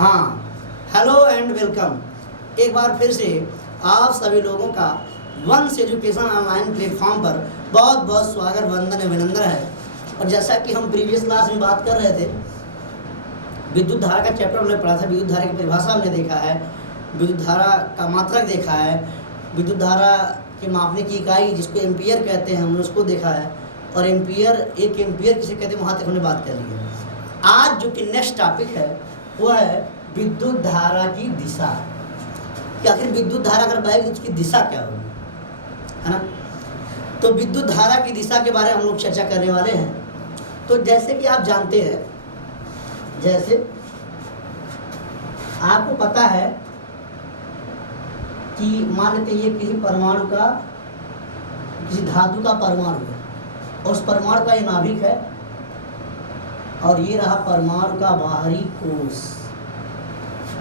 हाँ, hello and welcome. एक बार फिर से आप सभी लोगों का वंश एजुकेशन ऑनलाइन प्लेटफॉर्म पर बहुत बहुत स्वागत, वंदन अभिनंदन है। और जैसा कि हम प्रीवियस क्लास में बात कर रहे थे, विद्युत धारा का चैप्टर हमने पढ़ा था। विद्युत धारा की परिभाषा हमने देखा है, विद्युत धारा का मात्रक देखा है, विद्युत धारा के मापने की इकाई जिसको एम्पियर कहते हैं हमने उसको देखा है, और एक एम्पियर किसे कहते हैं वहाँ तक हमने बात कर ली है। आज जो कि नेक्स्ट टॉपिक है वो है विद्युत धारा की दिशा, कि आखिर विद्युत धारा अगर बहेगी उसकी दिशा क्या होगी, है ना। तो विद्युत धारा की दिशा के बारे में हम लोग चर्चा करने वाले हैं। तो जैसे कि आप जानते हैं, जैसे आपको पता है कि मान लेते ये किसी परमाणु का, किसी धातु का परमाणु है, और उस परमाणु का ये नाभिक है, और ये रहा परमाणु का बाहरी कोश।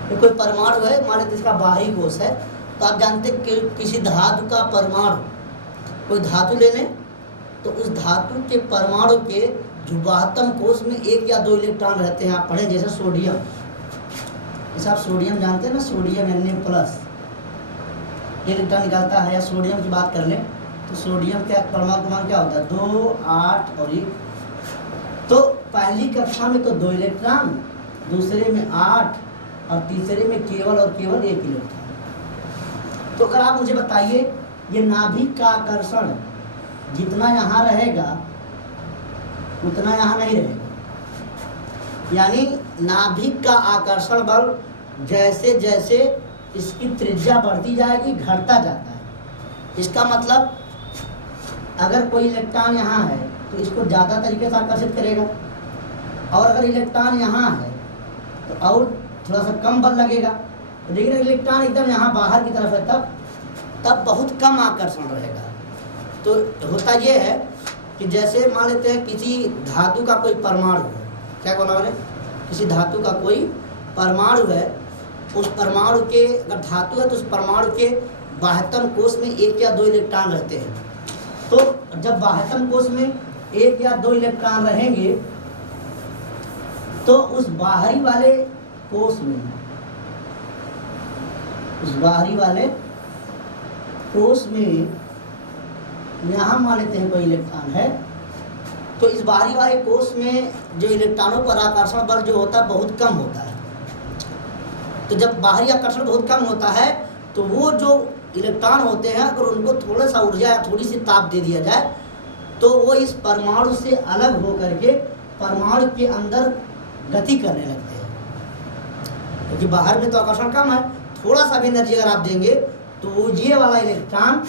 ये कोई परमाणु है, मान लेते इसका बाहरी कोश है। तो आप जानते हैं कि किसी धातु का परमाणु, कोई धातु ले लें तो उस धातु के परमाणु के जो बाह्यतम कोश में 1 या 2 इलेक्ट्रॉन रहते हैं। आप पढ़े जैसे सोडियम, जैसे आप सोडियम जानते हैं ना, सोडियम Na+, इलेक्ट्रॉन निकालता है। या सोडियम की बात कर लें तो सोडियम का परमाणु क्रमांक क्या होता है, 2, 8 और 1। तो पहली कक्षा में तो 2 इलेक्ट्रॉन, दूसरे में 8 और तीसरे में केवल और केवल 1 इलेक्ट्रॉन। तो अगर आप मुझे बताइए, ये नाभिक का आकर्षण जितना यहाँ रहेगा उतना यहाँ नहीं रहेगा। यानी नाभिक का आकर्षण बल जैसे जैसे इसकी त्रिज्या बढ़ती जाएगी घटता जाता है। इसका मतलब अगर कोई इलेक्ट्रॉन यहाँ है तो इसको ज़्यादा तरीके से आकर्षित करेगा, और अगर इलेक्ट्रॉन यहाँ है तो और थोड़ा सा कम बल लगेगा। लेकिन इलेक्ट्रॉन एकदम यहाँ बाहर की तरफ है तब बहुत कम आकर्षण रहेगा। तो होता ये है कि जैसे मान लेते हैं किसी धातु का कोई परमाणु है, क्या बोला मैंने, किसी धातु का कोई परमाणु है, उस परमाणु के, अगर धातु है तो उस परमाणु के बाह्यतम कोश में 1 या 2 इलेक्ट्रॉन रहते हैं। तो जब बाह्यतम कोश में 1 या 2 इलेक्ट्रॉन रहेंगे तो उस बाहरी वाले कोश में, उस बाहरी वाले कोश में यहाँ मान लेते हैं कोई इलेक्ट्रॉन है, तो इस बाहरी वाले कोश में जो इलेक्ट्रॉनों पर आकर्षण बल जो होता है बहुत कम होता है। तो जब बाहरी आकर्षण बहुत कम होता है तो वो जो इलेक्ट्रॉन होते हैं, अगर उनको थोड़ा सा ऊर्जा या थोड़ी सी ताप दे दिया जाए तो वो इस परमाणु से अलग होकर के परमाणु के अंदर गति करने लगते हैं। क्योंकि बाहर में तो आकर्षण कम है, थोड़ा सा भी एनर्जी अगर आप देंगे तो ये वाला इलेक्ट्रॉन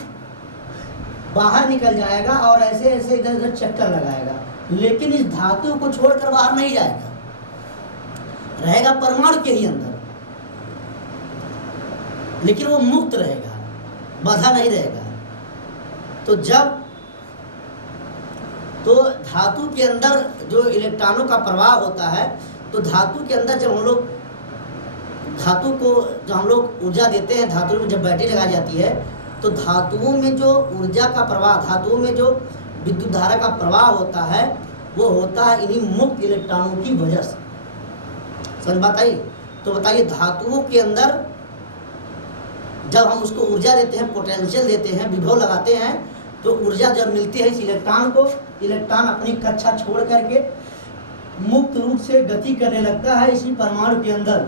बाहर निकल जाएगा और ऐसे ऐसे इधर उधर चक्कर लगाएगा। लेकिन इस धातु को छोड़कर बाहर नहीं जाएगा, रहेगा परमाणु के ही अंदर, लेकिन वो मुक्त रहेगा, बाधा नहीं रहेगा। तो धातु के अंदर जो इलेक्ट्रॉनों का प्रवाह होता है, तो धातु के अंदर जब हम लोग धातु को जो हम लोग ऊर्जा देते हैं, धातु में जब बैटरी लगाई जाती है तो धातुओं में जो ऊर्जा का प्रवाह, धातुओं में जो विद्युत धारा का प्रवाह होता है वो होता है इन्हीं मुक्त इलेक्ट्रॉनों की वजह से। समझ बात आई? तो बताइए, धातुओं के अंदर जब हम उसको ऊर्जा देते हैं, पोटेंशियल देते हैं, विभव लगाते हैं, तो ऊर्जा जब मिलती है इस इलेक्ट्रॉन को, इलेक्ट्रॉन अपनी कक्षा छोड़ करके मुक्त रूप से गति करने लगता है इसी परमाणु के अंदर।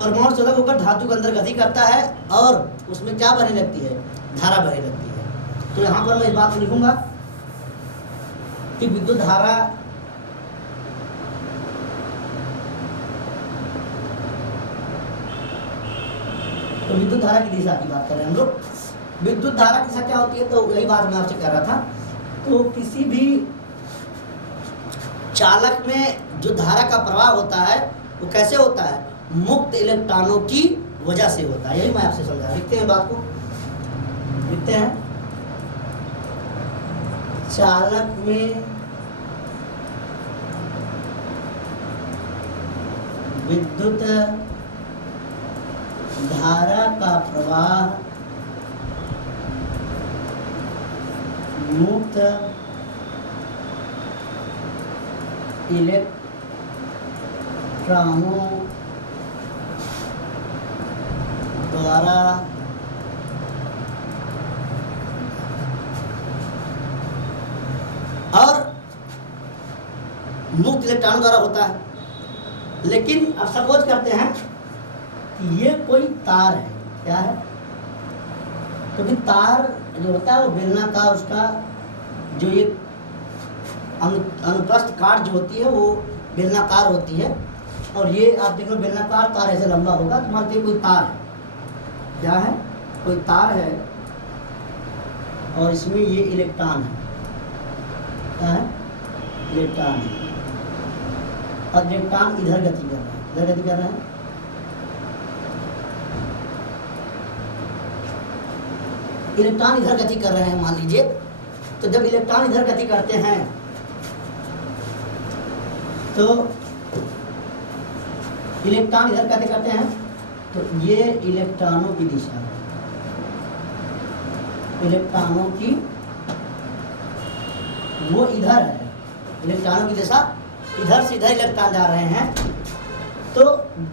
परमाणु से अलग होकर धातु के अंदर गति करता है और उसमें क्या बहने लगती है, धारा बहने लगती है। तो यहाँ पर मैं इस बात को लिखूंगा कि विद्युत धारा तो विद्युत धारा की दिशा की बात कर रहे हैं हम लोग। विद्युत धारा की दिशा क्या होती है, तो वही बात मैं आपसे कर रहा था। तो किसी भी चालक में जो धारा का प्रवाह होता है वो कैसे होता है, मुक्त इलेक्ट्रॉनों की वजह से होता है। यही मैं आपसे समझा। लिखते हैं बात को, लिखते हैं, चालक में विद्युत धारा का प्रवाह मुक्त इलेक्ट्रॉनों द्वारा और मुक्त इलेक्ट्रॉन द्वारा होता है। लेकिन अब सपोज करते हैं कि ये कोई तार है, क्या है, क्योंकि तार जो होता है वो बेलनाकार, उसका जो ये अनुप्रस्थ काट जो होती है वो बेलनाकार होती है, और ये आप देखो बेलनाकार तार ऐसे लंबा होगा, तो मानते हैं कोई तार है, क्या है, कोई तार है, और इसमें ये इलेक्ट्रॉन है, क्या है, इलेक्ट्रॉन है, और इलेक्ट्रॉन इधर गति कर रहा है, इधर गति कर रहा है, इलेक्ट्रॉन इधर गति कर रहे हैं मान लीजिए। तो जब इलेक्ट्रॉन इधर गति करते हैं तो इलेक्ट्रॉन इधर गति करते हैं तो ये इलेक्ट्रॉनों की दिशा, इलेक्ट्रॉनों की वो इधर है, इलेक्ट्रॉनों की दिशा इधर से इधर इलेक्ट्रॉन जा रहे हैं, तो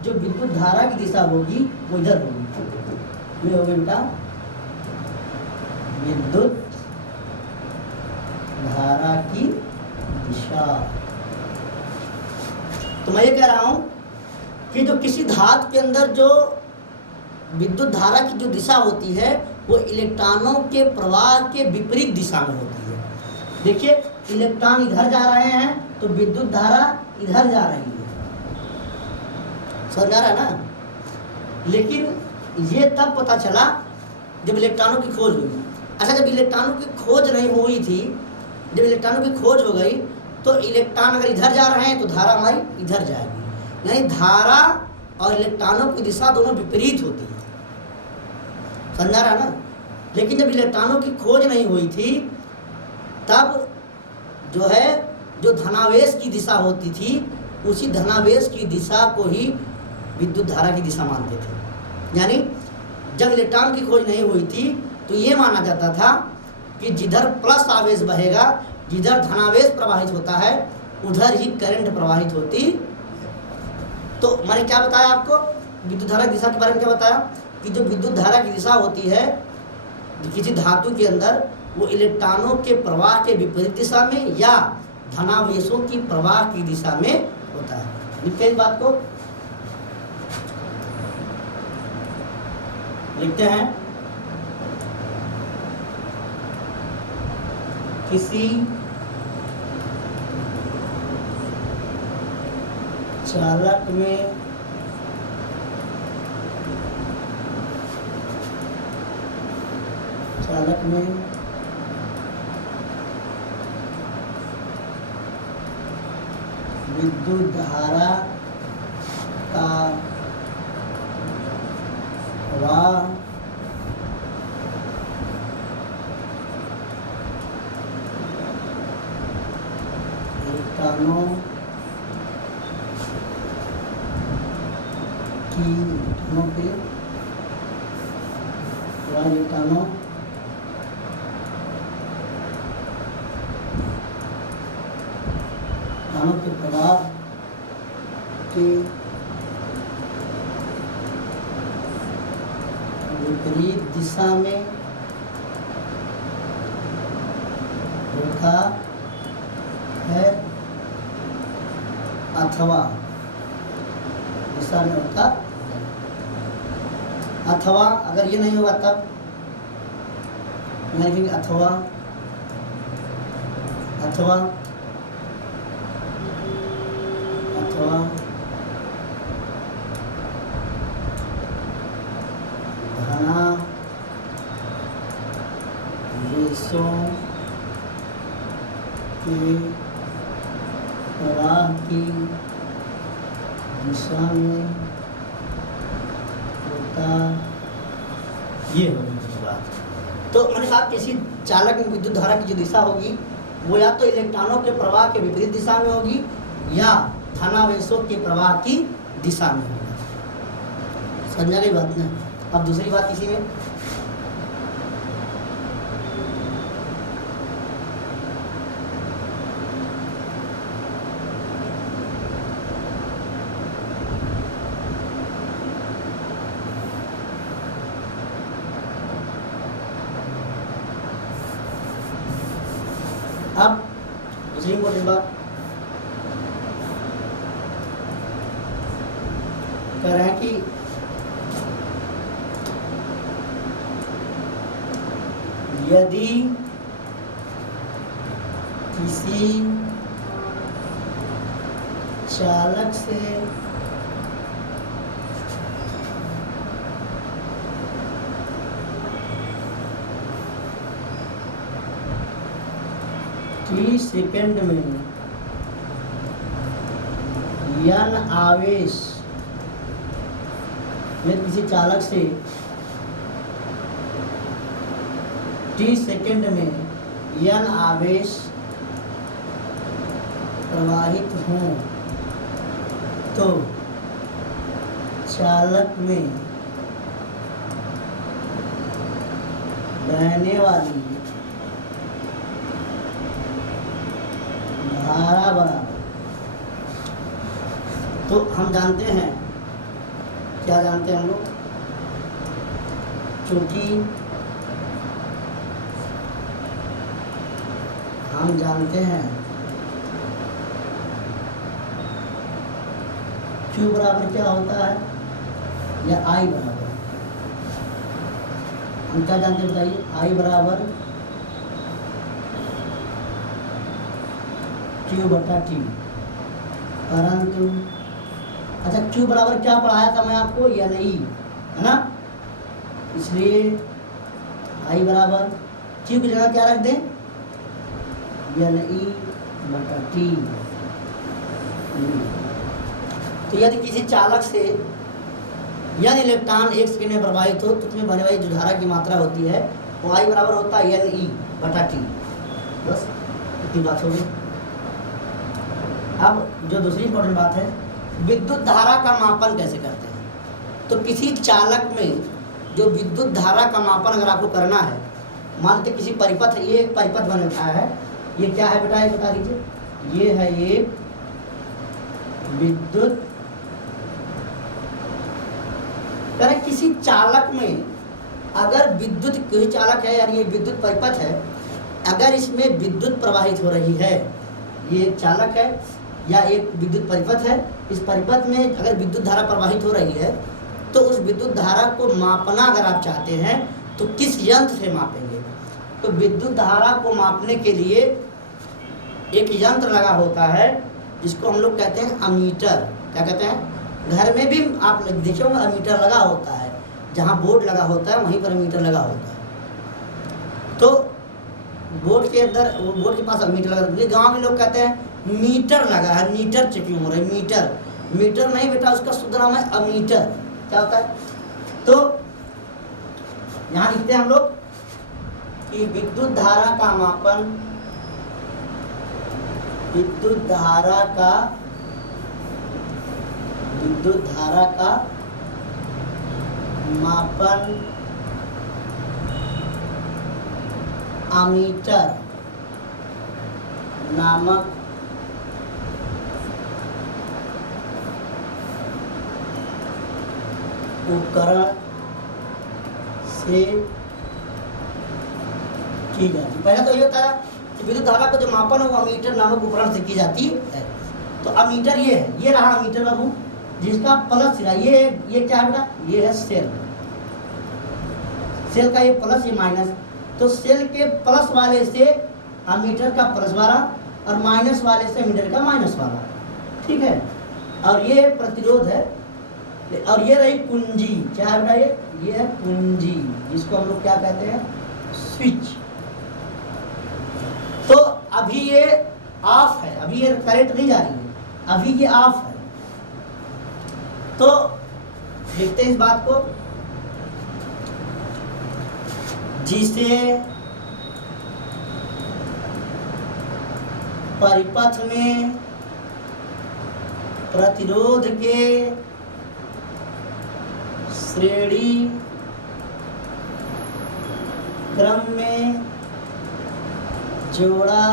जो विद्युत धारा की दिशा होगी वो इधर होगी, ये होगी बेटा विद्युत धारा की दिशा। तो मैं ये कह रहा हूं कि जो किसी धातु के अंदर जो विद्युत धारा की जो दिशा होती है वो इलेक्ट्रॉनों के प्रवाह के विपरीत दिशा में होती है। देखिए इलेक्ट्रॉन इधर जा रहे हैं तो विद्युत धारा इधर जा रही है, समझ आ रहा है ना। लेकिन ये तब पता चला जब इलेक्ट्रॉनों की खोज हुई। अच्छा, जब इलेक्ट्रॉनों की खोज नहीं हुई थी, जब इलेक्ट्रॉनों की खोज हो गई तो इलेक्ट्रॉन अगर इधर जा रहे हैं तो धारा हमारी इधर जाएगी, यानी धारा और इलेक्ट्रॉनों की दिशा दोनों विपरीत होती है, समझा रहा ना। लेकिन जब इलेक्ट्रॉनों की खोज नहीं हुई थी तब जो है जो धनावेश की दिशा होती थी उसी धनावेश की दिशा को ही विद्युत धारा की दिशा मानते थे। यानी जब इलेक्ट्रॉन की खोज नहीं हुई थी तो ये माना जाता था कि जिधर प्लस आवेश बहेगा, जिधर धनावेश प्रवाहित होता है उधर ही करंट प्रवाहित होती। तो मैंने क्या बताया आपको विद्युत धारा की दिशा के बारे में, क्या बताया कि जो विद्युत धारा की दिशा होती है किसी धातु के अंदर वो इलेक्ट्रॉनों के प्रवाह के विपरीत दिशा में या धनावेशों की प्रवाह की दिशा में होता है। लिखते हैं इस बात को, लिखते हैं किसी चालक में विद्युत धारा का प्रवाह इलेक्ट्रॉनों के प्रवाह के विपरीत दिशा में होता है अथवा दिशा में होता, अथवा अगर ये नहीं होगा तब मैं लिखेंगे अथवा अथवा अथवा धनावेशों के प्रवाह की दिशा में होता, ये होगी बात। तो मैंने कहा किसी चालक में विद्युत धारा की जो दिशा होगी वो या तो इलेक्ट्रॉनों के प्रवाह के विपरीत दिशा में होगी या धनावेशों के प्रवाह की दिशा में होगी। समझा गई बात ना। अब दूसरी बात इसी में, अब दूसरी इंपॉर्टेंट बात कह रहे हैं कि यदि किसी चालक से टी सेकंड में यन आवेश में किसी चालक से टी सेकंड में यन आवेश प्रवाहित हों तो चालक में बहने वाली धारा बराबर, तो हम जानते हैं, क्या जानते हैं हम लोग, क्योंकि हम जानते हैं Q बराबर क्या होता है या I बराबर, हम क्या जानते हैं बताइए, I बराबर Q बटा T, परंतु अच्छा Q बराबर क्या पढ़ाया था मैं आपको, या नहीं, है ना, इसलिए I बराबर Q की जगह क्या रख दें, NE बटा T। तो यदि किसी चालक से यन इलेक्ट्रॉन एक सेकंड में प्रवाहित हो तो उसमें बहने वाली जो धारा की मात्रा होती है वो I बराबर होता है NE बटा T। बस इतनी बात हो गई। अब जो दूसरी इंपॉर्टेंट बात है, विद्युत धारा का मापन कैसे करते हैं। तो किसी चालक में जो विद्युत धारा का मापन अगर आपको करना है, मान लीजिए किसी परिपथ, ये एक परिपथ बन रखा है, ये क्या है बेटा, ये बता दीजिए, ये है एक विद्युत, करें किसी चालक में अगर विद्युत, कोई चालक है यानी ये विद्युत परिपथ है, अगर इसमें विद्युत प्रवाहित हो रही है, ये एक चालक है या एक विद्युत परिपथ है, इस परिपथ में अगर विद्युत धारा प्रवाहित हो रही है तो उस विद्युत धारा को मापना अगर आप चाहते हैं तो किस यंत्र से मापेंगे। तो विद्युत धारा को मापने के लिए एक यंत्र लगा होता है जिसको हम लोग कहते हैं अमीटर। क्या कहते हैं, घर में भी आप देखे होंगे अमीटर लगा होता है, जहाँ बोर्ड लगा होता है वहीं पर अमीटर लगा होता है। तो बोर्ड के अंदर, बोर्ड के पास अमीटर लगा होता है। गाँव में लोग कहते हैं मीटर लगा है, मीटर चेकिंग हो रहा है, मीटर, मीटर नहीं बेटा, उसका शुद्ध नाम है अमीटर। क्या होता है, तो यहाँ लिखते हैं हम लोग कि विद्युत धारा का मापन, विद्युत धारा का मापन अमीटर नामक उपकरण से की जाती। पहले तो ये होता है कि विद्युत धारा का जो मापन है वो अमीटर नामक उपकरण से की जाती है। तो अमीटर ये है, ये रहा अमीटर बाबू, जिसका प्लस सिरा, ये क्या है बेटा, ये है सेल, सेल का ये प्लस ये माइनस। तो सेल के प्लस वाले से अमीटर का प्लस वाला और माइनस वाले से अमीटर का माइनस वाला, ठीक है। और ये प्रतिरोध है, और ये रही कुंजी। क्या है बेटा, ये है कुंजी, जिसको हम लोग क्या कहते हैं, स्विच। तो अभी ये ऑफ है, अभी ये करंट नहीं जा रही है, अभी ये ऑफ है। तो देखते हैं इस बात को, जिसे परिपथ में प्रतिरोध के श्रेणी क्रम में जोड़ा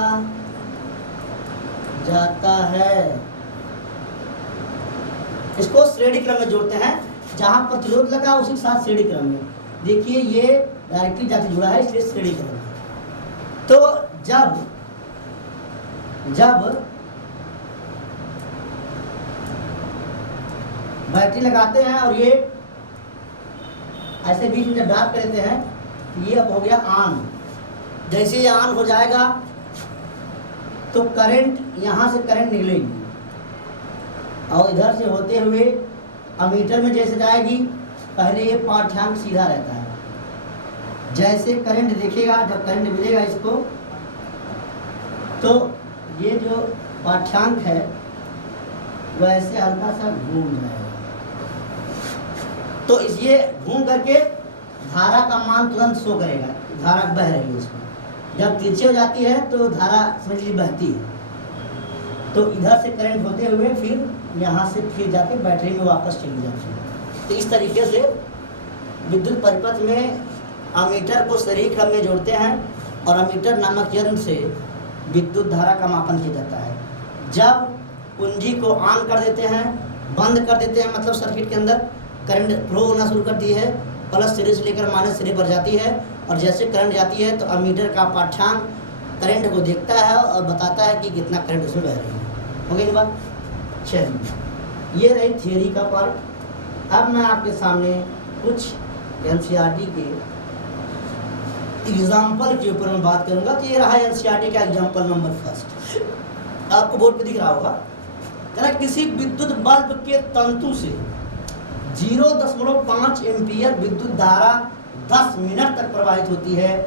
जाता है। इसको श्रेणी क्रम में जोड़ते हैं, जहां प्रतिरोध लगा उसी के साथ श्रेणी क्रम में। देखिए ये डायरेक्टली जाके जुड़ा है, इसलिए श्रेणी क्रम में। तो जब जब बैटरी लगाते हैं और ये ऐसे बीच में जब डार्क करते हैं, ये अब हो गया ऑन। जैसे ये ऑन हो जाएगा तो करंट, यहाँ से करंट निकलेगी और इधर से होते हुए अमीटर में जैसे जाएगी, पहले ये पाठ्यांक सीधा रहता है। जैसे करंट देखेगा, जब करंट मिलेगा इसको, तो ये जो पाठ्यांक है वैसे हल्का सा घूम जाएगा। तो ये घूम करके धारा का मान तुरंत शो करेगा, धारा बह रही है इसमें। जब तिरछी हो जाती है तो धारा समझ लीजिए बहती है। तो इधर से करंट होते हुए फिर यहाँ से फिर जाके बैटरी में वापस चली जाती है। तो इस तरीके से विद्युत परिपथ में अमीटर को शरीर क्रम में जोड़ते हैं और अमीटर नामक यंत्र से विद्युत धारा का मापन किया जाता है। जब कुंजी को ऑन कर देते हैं, बंद कर देते हैं, मतलब सर्किट के अंदर करंट फ्लो होना शुरू करती है, प्लस सिरे से लेकर माइनस सिरे पर जाती है, और जैसे करंट जाती है तो अमीटर का पाठ्यांक करंट को देखता है और बताता है कि कितना करंट उसमें बह रही है। हो गई बात? चलिए, ये रही थियोरी का पार्ट। अब मैं आपके सामने कुछ एनसीईआरटी के एग्जाम्पल के ऊपर मैं बात करूंगा। तो ये रहा एनसीईआरटी का एग्जाम्पल नंबर फर्स्ट, आपको बोर्ड पे दिख रहा होगा। कहना किसी विद्युत बल्ब के तंतु से 0.5 एम्पीयर विद्युत धारा 10 मिनट तक प्रवाहित होती है,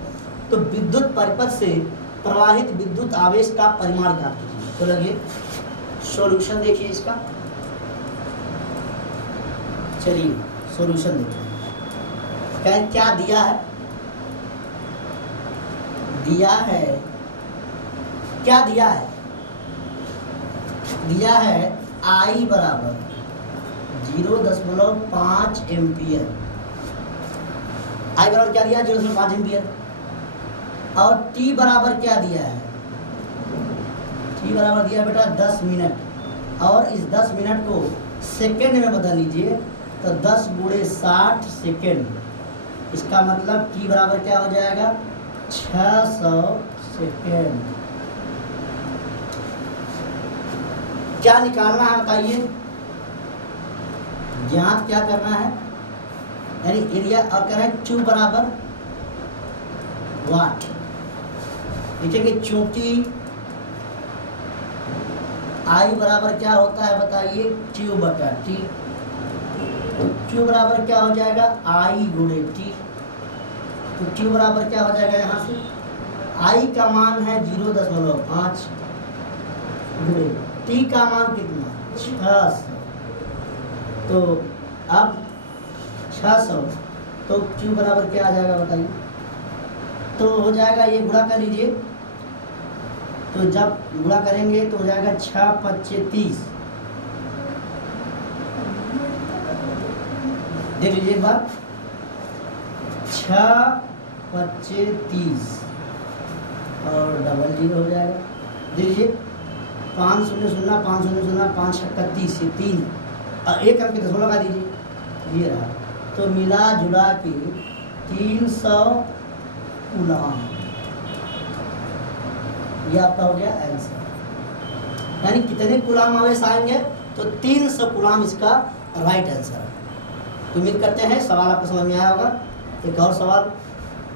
तो विद्युत परिपथ से प्रवाहित विद्युत आवेश का परिमाण ज्ञात कीजिए। तो लगे सॉल्यूशन देखिए इसका। चलिए सॉल्यूशन देखिए, क्या दिया है? दिया है, क्या दिया है? दिया है I बराबर 0.5 एम्पियर। I बराबर क्या दिया? 0.5 एम्पियर। और T बराबर क्या दिया है? T बराबर दिया बेटा 10 मिनट। और इस 10 मिनट को सेकेंड में बदल लीजिए तो 10 × 60 सेकेंड। इसका मतलब T बराबर क्या हो जाएगा? 600 सेकेंड। क्या निकालना है बताइए? ज्ञात क्या करना है? यानी एरिया, और कह रहे हैं Q बराबर वाट। लिखेंगे चूंकि I बराबर क्या होता है बताइए? Q बटा T। तो Q बराबर क्या हो जाएगा? I × T। तो Q बराबर क्या हो जाएगा? यहाँ से I का मान है 0.5, T का मान कितना? 600। तो अब 600, तो Q बराबर क्या आ जाएगा बताइए? तो हो जाएगा, ये गुणा कर लीजिए। तो जब गुणा करेंगे तो हो जाएगा 6 × 5 = 30। देख लीजिए एक बार, 6 × 5 = 30 और डबल 0 हो जाएगा। देखिए 5 0 0 5 0 0 5 × 30, ये 3 और एक अंक 10 लगा दीजिए, ये रहा। तो मिला जुला के 300 कूलम, ये आपका हो गया आंसर। यानी कितने कूलम आवेश आएंगे? तो 300 कूलम इसका राइट आंसर है। तो उम्मीद करते हैं सवाल आपको समझ में आया होगा। एक और सवाल,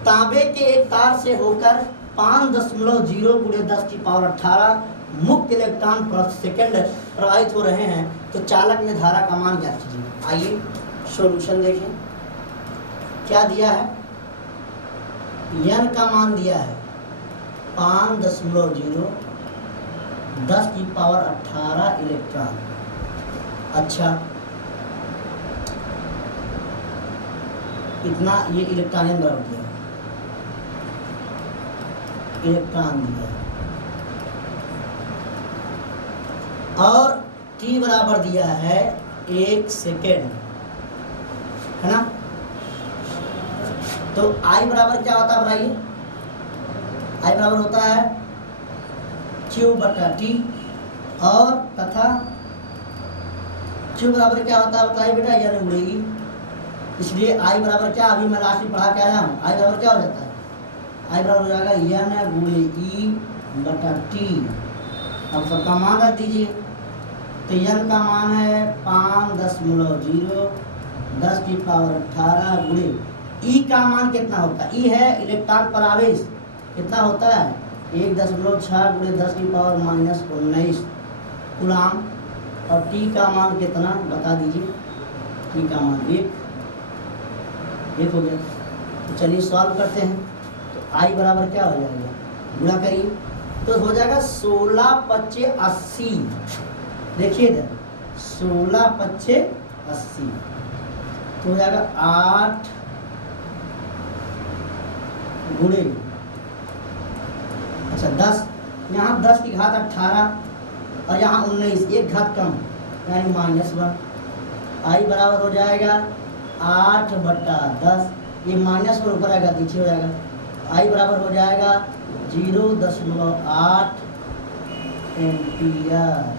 तांबे के एक तार से होकर 5.0 × 10⁻18 मुक्त इलेक्ट्रॉन प्रति सेकंड प्रवाहित हो रहे हैं, तो चालक में धारा का मान ज्ञात कीजिए। आइए सॉल्यूशन देखें। क्या दिया है? n का मान दिया है 5.0 10⁻18 इलेक्ट्रॉन। अच्छा, इतना ये इलेक्ट्रॉन बराबर दिया, इलेक्ट्रॉन दिया, और T बराबर दिया है 1 सेकेंड, है ना? तो I बराबर क्या होता है बताइए? I बराबर होता है Q बटा T, और तथा Q बराबर क्या होता है बताइए बेटा? n उड़ेगी, इसलिए I बराबर क्या, अभी मैं लास्ट में पढ़ा के आया हूँ, I बराबर क्या हो जाता है? I बराबर हो जाएगा n × E बटा T। अब सबका मान रख दीजिए। तो n का मान है 5.0 10 की पावर 18 गुणे ई का मान कितना होता है? ई है इलेक्ट्रॉन पर आवेश, कितना होता है? 1.6 गुणे 10 की पावर -19 कूलाम। और टी का मान कितना बता दीजिए? टी का मान एक हो गया। तो चलिए सॉल्व करते हैं। तो आई बराबर क्या हो जाएगा? गुणा करिए तो हो जाएगा 16 पच्चे 80। देखिए इधर 16 पच्चे 80 तो हो जाएगा 8 गुणे, अच्छा 10, यहाँ 10 की घात 18 और यहाँ 19, एक घात कम यानी -1। आई बराबर हो जाएगा 8/10, ये -1 ऊपर आएगा नीचे हो जाएगा। आई बराबर हो जाएगा 0.8 एम्पियर।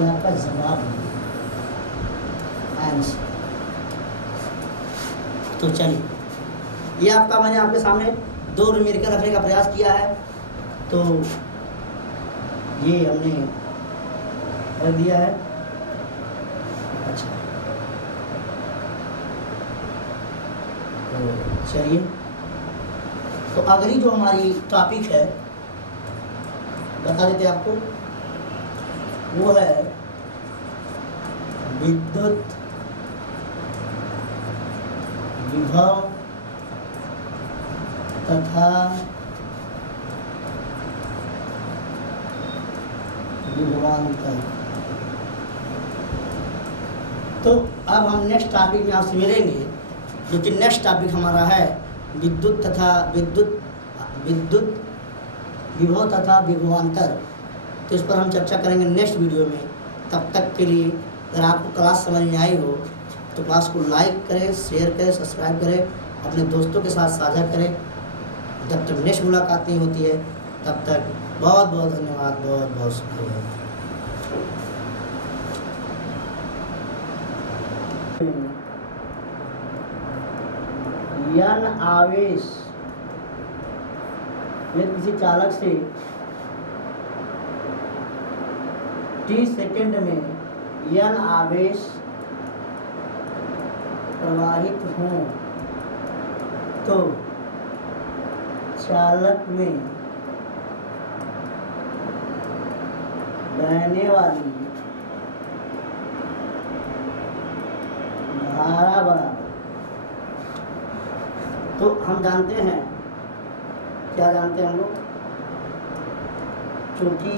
आपका जवाब आंसर। तो चलिए ये आपका मैंने आपके सामने 2 न्यूमेरिकल रखने का प्रयास किया है, तो ये हमने रख दिया है। अच्छा तो चलिए, तो अगली जो हमारी टॉपिक है बता देते आपको, वो है विद्युत विभव तथा विभवांतर। तो अब हम नेक्स्ट टॉपिक में आपसे मिलेंगे, जो कि नेक्स्ट टॉपिक हमारा है विद्युत विभव तथा विभवांतर। तो इस पर हम चर्चा करेंगे नेक्स्ट वीडियो में। तब तक के लिए अगर आपको क्लास समझ में आई हो तो क्लास को लाइक करें, शेयर करें, सब्सक्राइब करें, अपने दोस्तों के साथ साझा करें। जब तक नेक्स्ट मुलाकात नहीं होती है तब तक बहुत बहुत धन्यवाद, बहुत बहुत शुक्रिया। यन आवेश यदि किसी चालक से t सेकेंड में यन आवेश प्रवाहित हों तो चालक में बहने वाली धारा बराबर, तो हम जानते हैं, क्या जानते हैं हम लोग, क्योंकि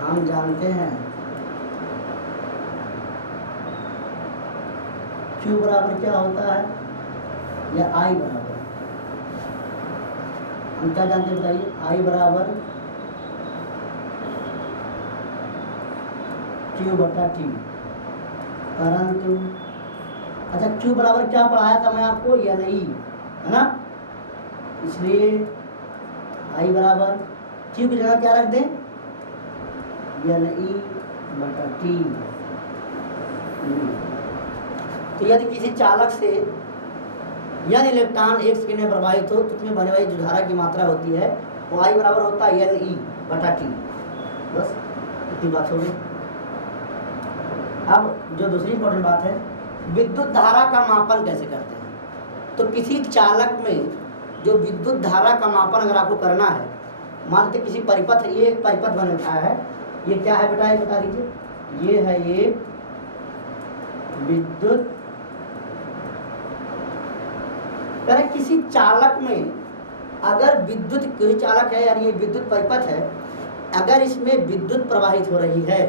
हम जानते हैं Q बराबर क्या होता है या I बराबर, हम क्या जानते हैं बताइए? I बराबर Q/T। परंतु अच्छा Q बराबर क्या पढ़ाया था मैं आपको? NE है ना, इसलिए I बराबर Q की जगह क्या रख दें? NE/T। तो यदि किसी चालक से यदि इलेक्ट्रॉन 1 सेकेंड में प्रवाहित हो तो उसमें बहने वाली जो धारा की मात्रा होती है वो I बराबर होता है NE/T। बस इतनी बात हो गई। अब जो दूसरी इंपॉर्टेंट बात है, विद्युत धारा का मापन कैसे करते हैं। तो किसी चालक में जो विद्युत धारा का मापन अगर आपको करना है, मानते किसी परिपथ, ये एक परिपथ बन रखा है, ये क्या है बेटा, ये बता दीजिए। ये है ये विद्युत, करें किसी चालक में अगर विद्युत, कोई चालक है यानी ये विद्युत परिपथ है, अगर इसमें विद्युत प्रवाहित हो रही है,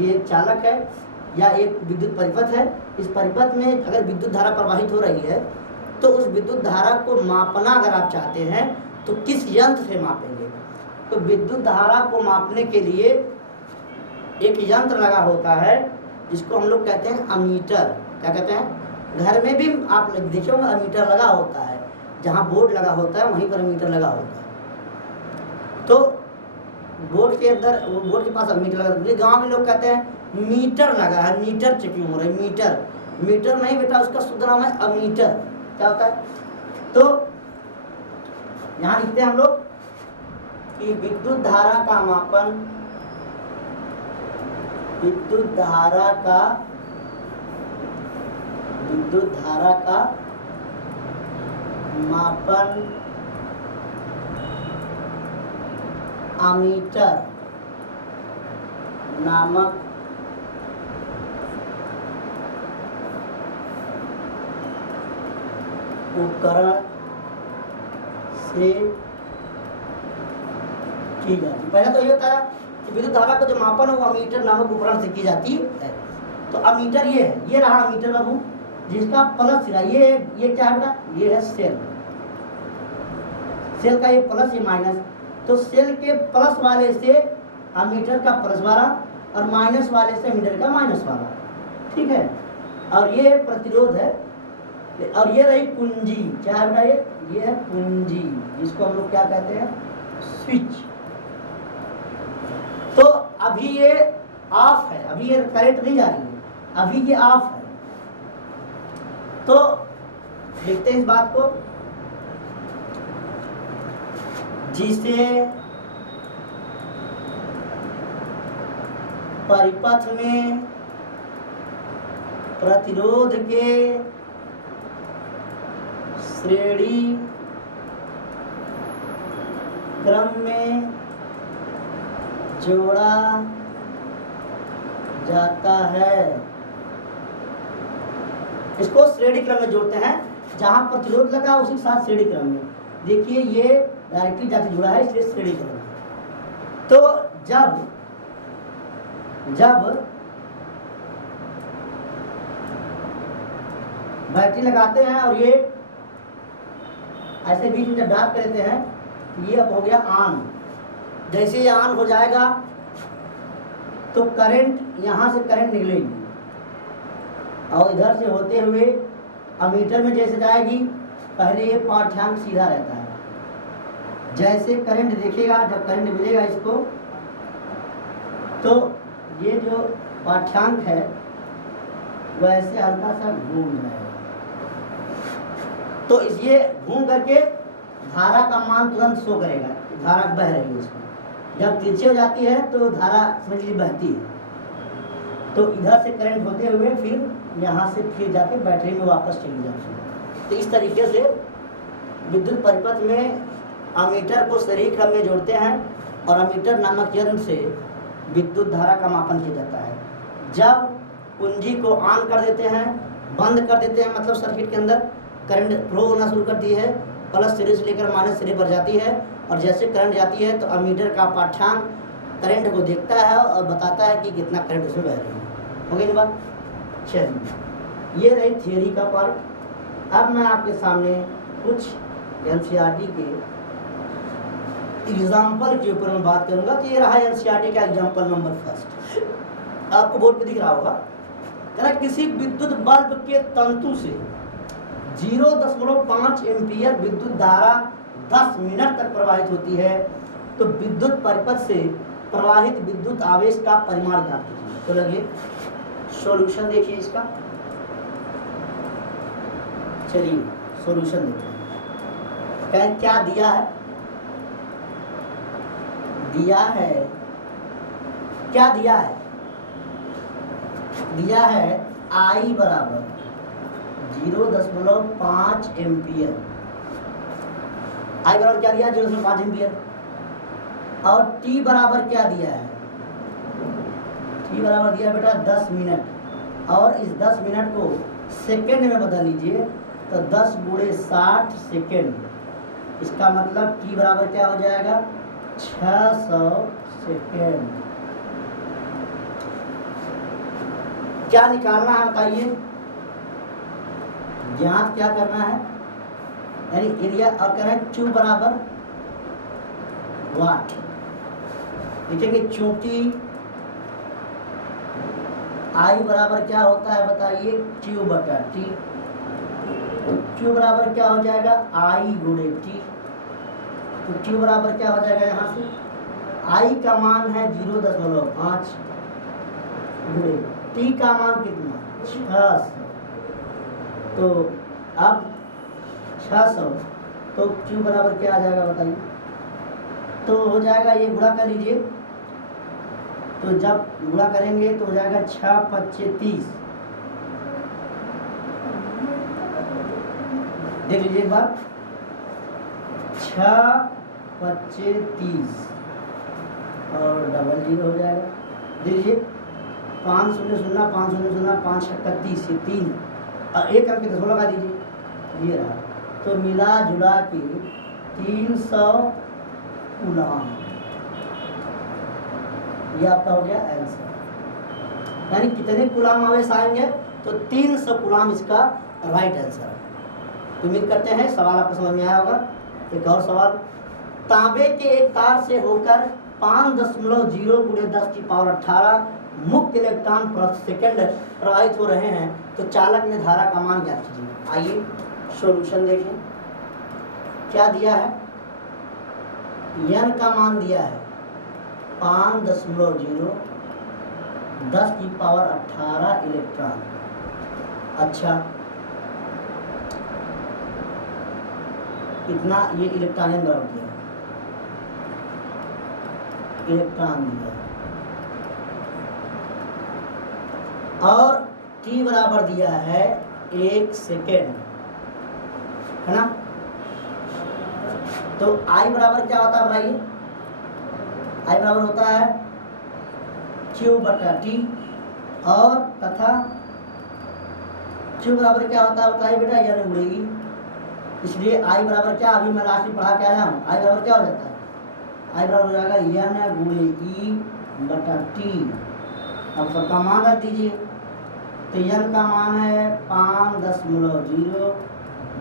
ये एक चालक है या एक विद्युत परिपथ है, इस परिपथ में अगर विद्युत धारा प्रवाहित हो रही है तो उस विद्युत धारा को मापना अगर आप चाहते हैं तो किस यंत्र से मापेंगे। तो विद्युत धारा को मापने के लिए एक यंत्र लगा होता है जिसको हम लोग कहते हैं अमीटर। क्या कहते हैं? घर में भी आप देखे होंगे अमीटर लगा होता है, जहाँ बोर्ड लगा होता है वहीं पर अमीटर लगा होता है। तो बोर्ड के अंदर, बोर्ड के पास अमीटर लगा होता है। गाँव में लोग कहते हैं मीटर लगा है, मीटर चेकिंग हो रहा है। मीटर नहीं बेटा, उसका शुद्ध नाम है अमीटर। क्या होता है? तो यहाँ लिखते हैं हम लोग कि विद्युत धारा का मापन, विद्युत धारा का मापन अमीटर नामक उपकरण से की जाती। पहले तो ये होता है कि विद्युत धारा का जो मापन है वो अमीटर नामक उपकरण से की जाती है। तो अमीटर ये है, ये रहा अमीटर बाबू, जिसका प्लस सिरा ये क्या है बेटा, ये है सेल, सेल का ये प्लस ये माइनस। तो सेल के प्लस वाले से अमीटर का प्लस वाला और माइनस वाले से अमीटर का माइनस वाला, ठीक है। और ये प्रतिरोध है, और ये रही कुंजी, क्या है बेटा, ये है कुंजी, जिसको हम लोग क्या कहते हैं, स्विच। तो अभी ये ऑफ है, अभी ये करंट नहीं जा रही है, अभी ये ऑफ है। तो देखते हैं इस बात को, जिसे परिपथ में प्रतिरोध के श्रेणी क्रम में जोड़ा जाता है। इसको श्रेणी क्रम में जोड़ते हैं, जहां प्रतिरोध लगा उसी के साथ श्रेणी क्रम में। देखिए ये डायरेक्टली जाके जुड़ा है, इसलिए श्रेणी क्रम में। तो जब बैटरी लगाते हैं और ये ऐसे बीच में जब डार्क कर देते हैं, ये अब हो गया ऑन। जैसे ये ऑन हो जाएगा तो करंट, यहाँ से करंट निकलेगी और इधर से होते हुए अमीटर में जैसे जाएगी, पहले ये पाठ्यांक सीधा रहता है। जैसे करंट देखेगा, जब करंट मिलेगा इसको, तो ये जो पाठ्यांक है वैसे हल्का सा घूम जाएगा। तो ये घूम करके धारा का मान तुरंत शो करेगा, धारा बह रही है इसमें। जब तिरछी हो जाती है तो धारा समझ लीजिए बहती है। तो इधर से करंट होते हुए फिर यहाँ से फिर जाके बैटरी में वापस चली जाती है। तो इस तरीके से विद्युत परिपथ में अमीटर को श्रेणी क्रम में जोड़ते हैं और अमीटर नामक यंत्र से विद्युत धारा का मापन किया जाता है। जब कुंजी को ऑन कर देते हैं, बंद कर देते हैं, मतलब सर्किट के अंदर करंट फ्लो होना शुरू करती है, प्लस सिरे से लेकर माइनस सिरे पर जाती है, और जैसे करंट जाती है तो अमीटर का पाठ्यांक करंट को देखता है और बताता है कि कितना करंट उसमें बह रही है। हो गई बात। चलिए, ये रही थियोरी का पार्ट। अब मैं आपके सामने कुछ एनसीईआरटी के एग्जाम्पल के ऊपर मैं बात करूंगा। तो ये रहा एनसीईआरटी का एग्जाम्पल नंबर फर्स्ट, आपको बोर्ड पे दिख रहा होगा। किसी विद्युत बल्ब के तंतु से 0.5 एम्पीयर विद्युत धारा 10 मिनट तक प्रवाहित होती है। तो विद्युत परिपथ से प्रवाहित विद्युत आवेश का परिमाण ज्ञात कीजिए। तो लगे सॉल्यूशन देखिए इसका। चलिए सॉल्यूशन देखते हैं। क्या दिया है, क्या दिया है I बराबर 0.5 एम्पियर। I बराबर क्या दिया है, 0.5 एम्पियर। और T बराबर क्या दिया है, T बराबर दिया बेटा 10 मिनट। और इस 10 मिनट को सेकेंड में बदल लीजिए, तो 10 × 60 सेकेंड। इसका मतलब T बराबर क्या हो जाएगा, 600 सेकेंड। क्या निकालना है बताइए, ज्ञात क्या करना है, यानी एरिया। और कह रहे हैं Q बराबर वाट। लिखेंगे चूंकि I बराबर क्या होता है बताइए, Q/T। तो Q बराबर क्या हो जाएगा, I × T। तो Q बराबर क्या हो जाएगा, यहाँ से I का मान है 0.5 × T का मान कितना, 600। तो अब 600 तो Q बराबर क्या आ जाएगा बताइए। तो हो जाएगा, ये गुणा कर लीजिए, तो जब गुणा करेंगे तो हो जाएगा 6 5 30। देख लीजिए एक बार, 6 5 30 और डबल 0 हो जाएगा। देखिए 5 0 0 5 0 0 5 31, ये 3 और एक करके 10 लगा दीजिए, ये रहा। तो मिला जुला के 300 कूलाम, ये आपका हो गया आंसर। यानी कितने कूलाम आवेश आएंगे, तो 300 कूलाम इसका राइट आंसर है। उम्मीद करते हैं सवाल आपको समझ में आया होगा। एक और सवाल, तांबे के एक तार से होकर 5.0 × 10⁸ मुक्त इलेक्ट्रॉन प्रति सेकंड प्रवाहित हो रहे हैं, तो चालक में धारा का मान ज्ञात कीजिए। आइए सॉल्यूशन देखें, क्या दिया है, n का मान दिया है 5.0 10⁸ इलेक्ट्रॉन। अच्छा, इतना ये इलेक्ट्रॉन बराबर दिया, इलेक्ट्रॉन दिया, और t बराबर दिया है 1 सेकेंड, है ना। तो I बराबर क्या होता है बताइए, I बराबर होता है Q/T, और तथा Q बराबर क्या होता है बताइए बेटा, यह नहीं उड़ेगी, इसलिए I बराबर क्या, अभी मैं लास्ट में पढ़ा के आया हूँ, I बराबर क्या हो जाता है, I बराबर हो जाएगा N × E/T। अब सबका मान रख दीजिए, तो N का मान है 5.0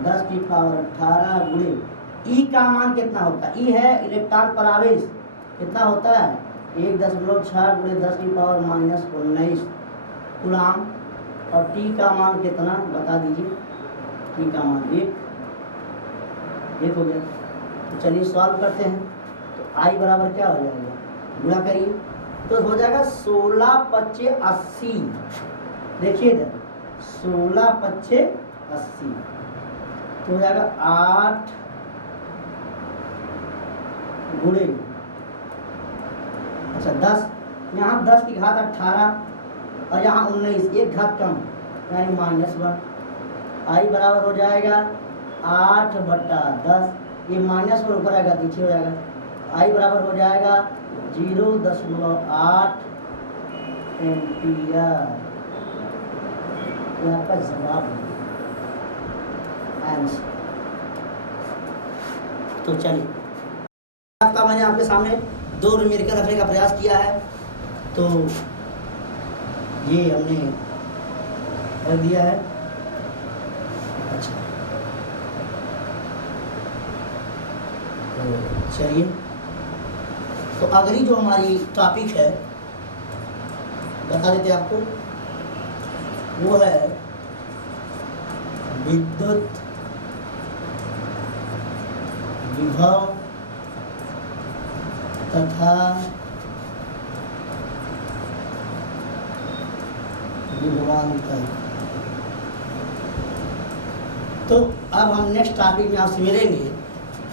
10⁸ गुणे E का मान कितना होता है, E है इलेक्ट्रॉन पर आवेश, कितना होता है 1.6 × 10⁻⁻19 कूलाम, और T का मान कितना बता दीजिए, T का मान 1 हो गया। तो चलिए सॉल्व करते हैं। तो I बराबर क्या हो जाएगा, गुणा करिए, तो हो जाएगा 16 5 80। देखिए इधर 16 5 80, तो हो जाएगा 8 गुणे, अच्छा 10, यहाँ 10 की घात 18 और यहाँ 19, एक घात कम यानी -1। I बराबर हो जाएगा 8/10, ये -1 ऊपर आएगा नीचे हो जाएगा, I बराबर हो जाएगा 0.8 एम्पियर। ये आपका जवाब है, आंसर। तो चलिए, आपका मैंने आपके सामने 2 न्यूमेरिकल रखने का प्रयास किया है, तो ये हमने रख दिया है। अच्छा, तो चलिए, तो अगली जो हमारी टॉपिक है बता देते आपको, वो है विद्युत विभव तथा विभवांतर। तो अब हम नेक्स्ट टॉपिक में आपसे मिलेंगे,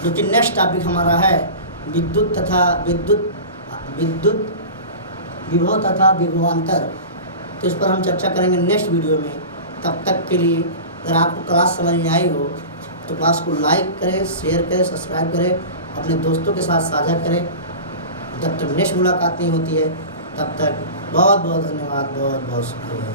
जो कि नेक्स्ट टॉपिक हमारा है विद्युत विभव तथा विभवांतर। तो इस पर हम चर्चा करेंगे नेक्स्ट वीडियो में। तब तक के लिए अगर आपको क्लास समझ में आई हो तो क्लास को लाइक करें, शेयर करें, सब्सक्राइब करें, अपने दोस्तों के साथ साझा करें। जब तक नेक्स्ट मुलाकात नहीं होती है तब तक बहुत बहुत धन्यवाद, बहुत बहुत शुक्रिया।